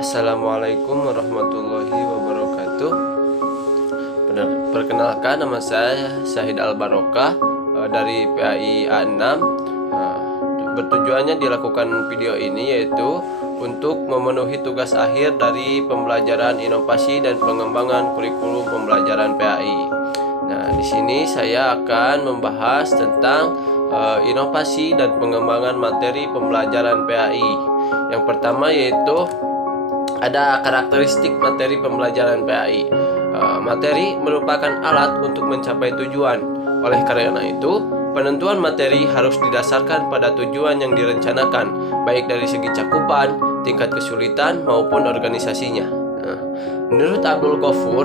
Assalamualaikum warahmatullahi wabarakatuh. Perkenalkan, nama saya Syahid Al-Barokah dari PAI A6. Bertujuannya dilakukan video ini yaitu untuk memenuhi tugas akhir dari pembelajaran inovasi dan pengembangan kurikulum pembelajaran PAI. Nah, di sini saya akan membahas tentang inovasi dan pengembangan materi pembelajaran PAI. Yang pertama yaitu ada karakteristik materi pembelajaran PAI. Materi merupakan alat untuk mencapai tujuan. Oleh karena itu, penentuan materi harus didasarkan pada tujuan yang direncanakan, baik dari segi cakupan, tingkat kesulitan, maupun organisasinya. Menurut Abdul Ghafur,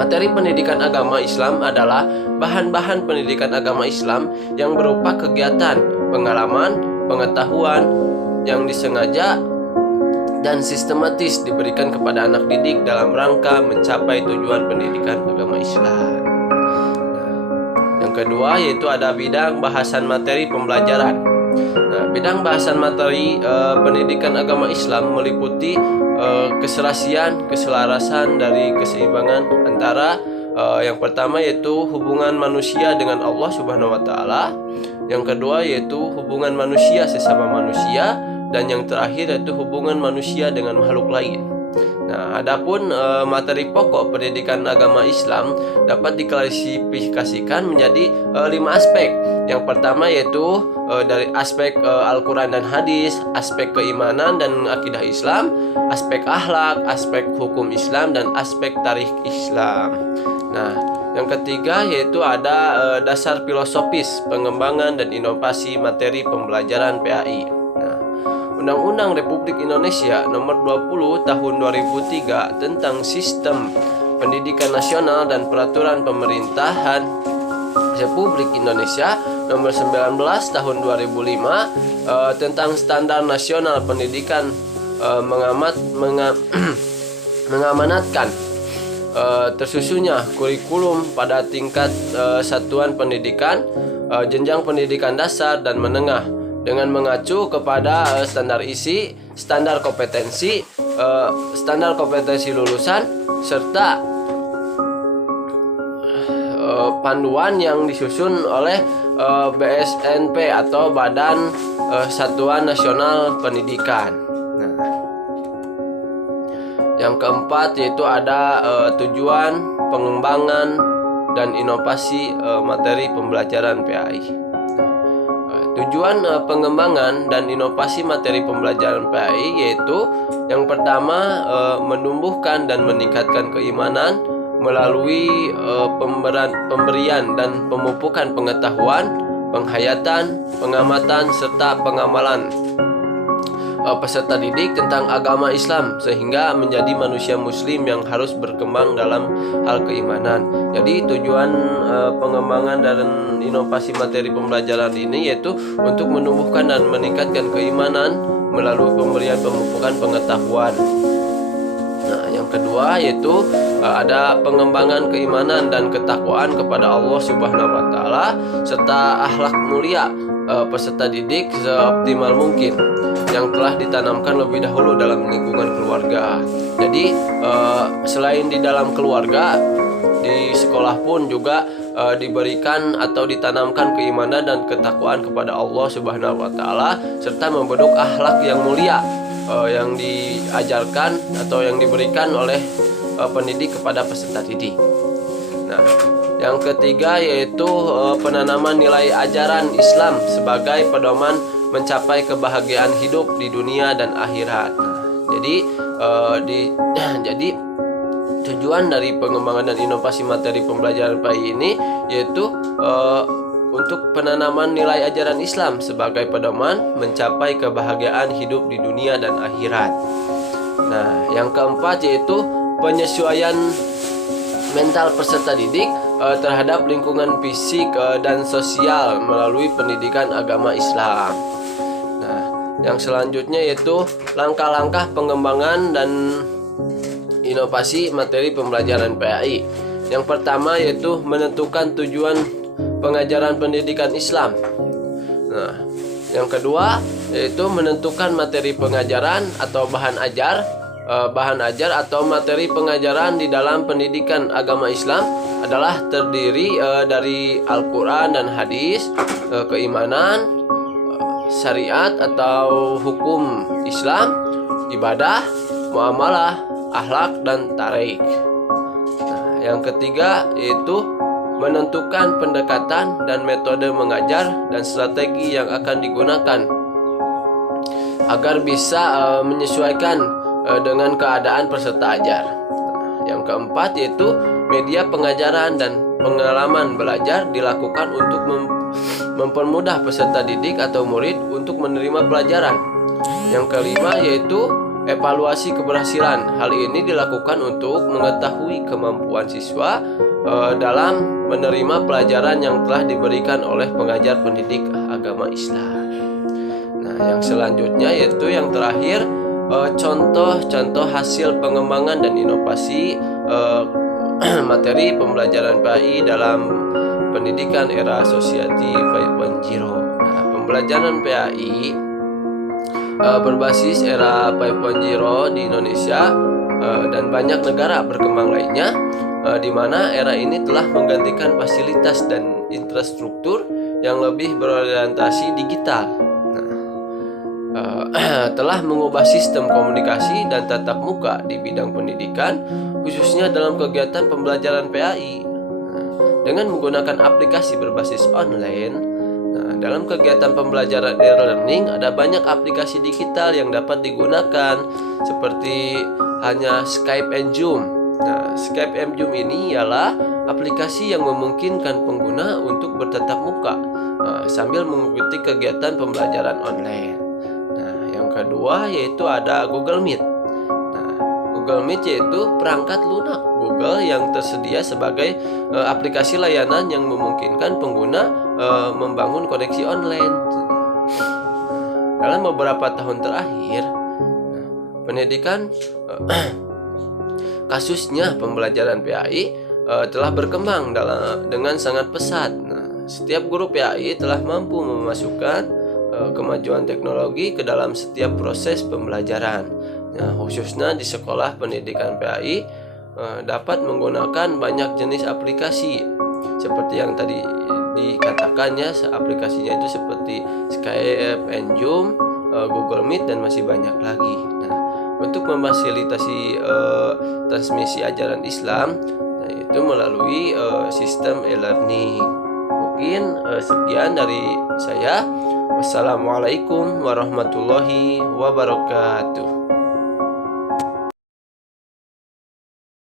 materi pendidikan agama Islam adalah bahan-bahan pendidikan agama Islam yang berupa kegiatan, pengalaman, pengetahuan yang disengaja dan sistematis diberikan kepada anak didik dalam rangka mencapai tujuan pendidikan agama Islam. Yang kedua yaitu ada bidang bahasan materi pembelajaran. Bidang bahasan materi pendidikan agama Islam meliputi keserasian, keselarasan dari keseimbangan antara yang pertama yaitu hubungan manusia dengan Allah Subhanahu wa taala. Yang kedua yaitu hubungan manusia sesama manusia. Dan yang terakhir yaitu hubungan manusia dengan makhluk lain. Nah, adapun materi pokok pendidikan agama Islam dapat diklasifikasikan menjadi 5 aspek. Yang pertama yaitu dari aspek Al-Quran dan hadis, aspek keimanan dan akidah Islam, aspek akhlak, aspek hukum Islam, dan aspek tarikh Islam. Nah, yang ketiga yaitu ada dasar filosofis pengembangan dan inovasi materi pembelajaran PAI. Undang-Undang Republik Indonesia Nomor 20 Tahun 2003 tentang Sistem Pendidikan Nasional dan Peraturan Pemerintahan Republik Indonesia Nomor 19 Tahun 2005 tentang Standar Nasional Pendidikan mengamanatkan tersusunnya kurikulum pada tingkat satuan pendidikan, jenjang pendidikan dasar dan menengah dengan mengacu kepada standar isi, standar kompetensi lulusan, serta panduan yang disusun oleh BSNP atau Badan Satuan Nasional Pendidikan. Nah, yang keempat yaitu ada tujuan pengembangan dan inovasi materi pembelajaran PAI. Tujuan pengembangan dan inovasi materi pembelajaran PAI yaitu yang pertama menumbuhkan dan meningkatkan keimanan melalui pemberian dan pemupukan pengetahuan, penghayatan, pengamatan, serta pengamalan peserta didik tentang agama Islam sehingga menjadi manusia muslim yang harus berkembang dalam hal keimanan. Jadi tujuan pengembangan dan inovasi materi pembelajaran ini yaitu untuk menumbuhkan dan meningkatkan keimanan melalui pemberian pemupukan pengetahuan. Nah, yang kedua yaitu ada pengembangan keimanan dan ketakwaan kepada Allah Subhanahu wa taala serta akhlak mulia peserta didik seoptimal mungkin yang telah ditanamkan lebih dahulu dalam lingkungan keluarga. Jadi selain di dalam keluarga, di sekolah pun juga diberikan atau ditanamkan keimanan dan ketakwaan kepada Allah Subhanahu wa taala serta membentuk akhlak yang mulia yang diajarkan atau yang diberikan oleh pendidik kepada peserta didik. Nah, yang ketiga yaitu penanaman nilai ajaran Islam sebagai pedoman mencapai kebahagiaan hidup di dunia dan akhirat. Jadi tujuan dari pengembangan dan inovasi materi pembelajaran PAI ini yaitu untuk penanaman nilai ajaran Islam sebagai pedoman mencapai kebahagiaan hidup di dunia dan akhirat. Nah, yang keempat yaitu penyesuaian mental peserta didik terhadap lingkungan fisik dan sosial melalui pendidikan agama Islam. Nah, yang selanjutnya yaitu langkah-langkah pengembangan dan inovasi materi pembelajaran PAI. Yang pertama yaitu menentukan tujuan pengajaran pendidikan Islam. Nah, yang kedua yaitu menentukan materi pengajaran atau bahan ajar atau materi pengajaran di dalam pendidikan agama Islam adalah terdiri dari Al-Quran dan hadis, keimanan, syariat atau hukum Islam, ibadah, muamalah, akhlak, dan tarik. Nah, yang ketiga yaitu menentukan pendekatan dan metode mengajar dan strategi yang akan digunakan agar bisa menyesuaikan dengan keadaan peserta ajar. Nah, yang keempat yaitu media pengajaran dan pengalaman belajar dilakukan untuk mempermudah peserta didik atau murid untuk menerima pelajaran. Yang kelima yaitu evaluasi keberhasilan. Hal ini dilakukan untuk mengetahui kemampuan siswa dalam menerima pelajaran yang telah diberikan oleh pengajar pendidik agama Islam. Nah, yang selanjutnya yaitu yang terakhir, contoh-contoh hasil pengembangan dan inovasi materi pembelajaran PAI dalam pendidikan era Society 5.0. Nah, pembelajaran PAI berbasis era 5.0 di Indonesia dan banyak negara berkembang lainnya, di mana era ini telah menggantikan fasilitas dan infrastruktur yang lebih berorientasi digital. Telah mengubah sistem komunikasi dan tatap muka di bidang pendidikan, khususnya dalam kegiatan pembelajaran PAI. Dengan menggunakan aplikasi berbasis online, dalam kegiatan pembelajaran e-learning ada banyak aplikasi digital yang dapat digunakan, seperti hanya Skype and Zoom. Nah, Skype and Zoom ini ialah aplikasi yang memungkinkan pengguna untuk bertatap muka sambil mengikuti kegiatan pembelajaran online. Kedua yaitu ada Google Meet. Nah, Google Meet yaitu perangkat lunak Google yang tersedia sebagai aplikasi layanan yang memungkinkan pengguna membangun koneksi online. Dalam beberapa tahun terakhir, pendidikan kasusnya pembelajaran PAI telah berkembang dengan sangat pesat. Nah, setiap guru PAI telah mampu memasukkan kemajuan teknologi ke dalam setiap proses pembelajaran. Nah, khususnya di sekolah pendidikan PAI dapat menggunakan banyak jenis aplikasi seperti yang tadi dikatakan ya, aplikasinya itu seperti Skype and Zoom, Google Meet, dan masih banyak lagi. Nah, untuk memfasilitasi transmisi ajaran Islam, itu melalui sistem e-learning. Mungkin sekian dari saya. Wassalamualaikum warahmatullahi wabarakatuh.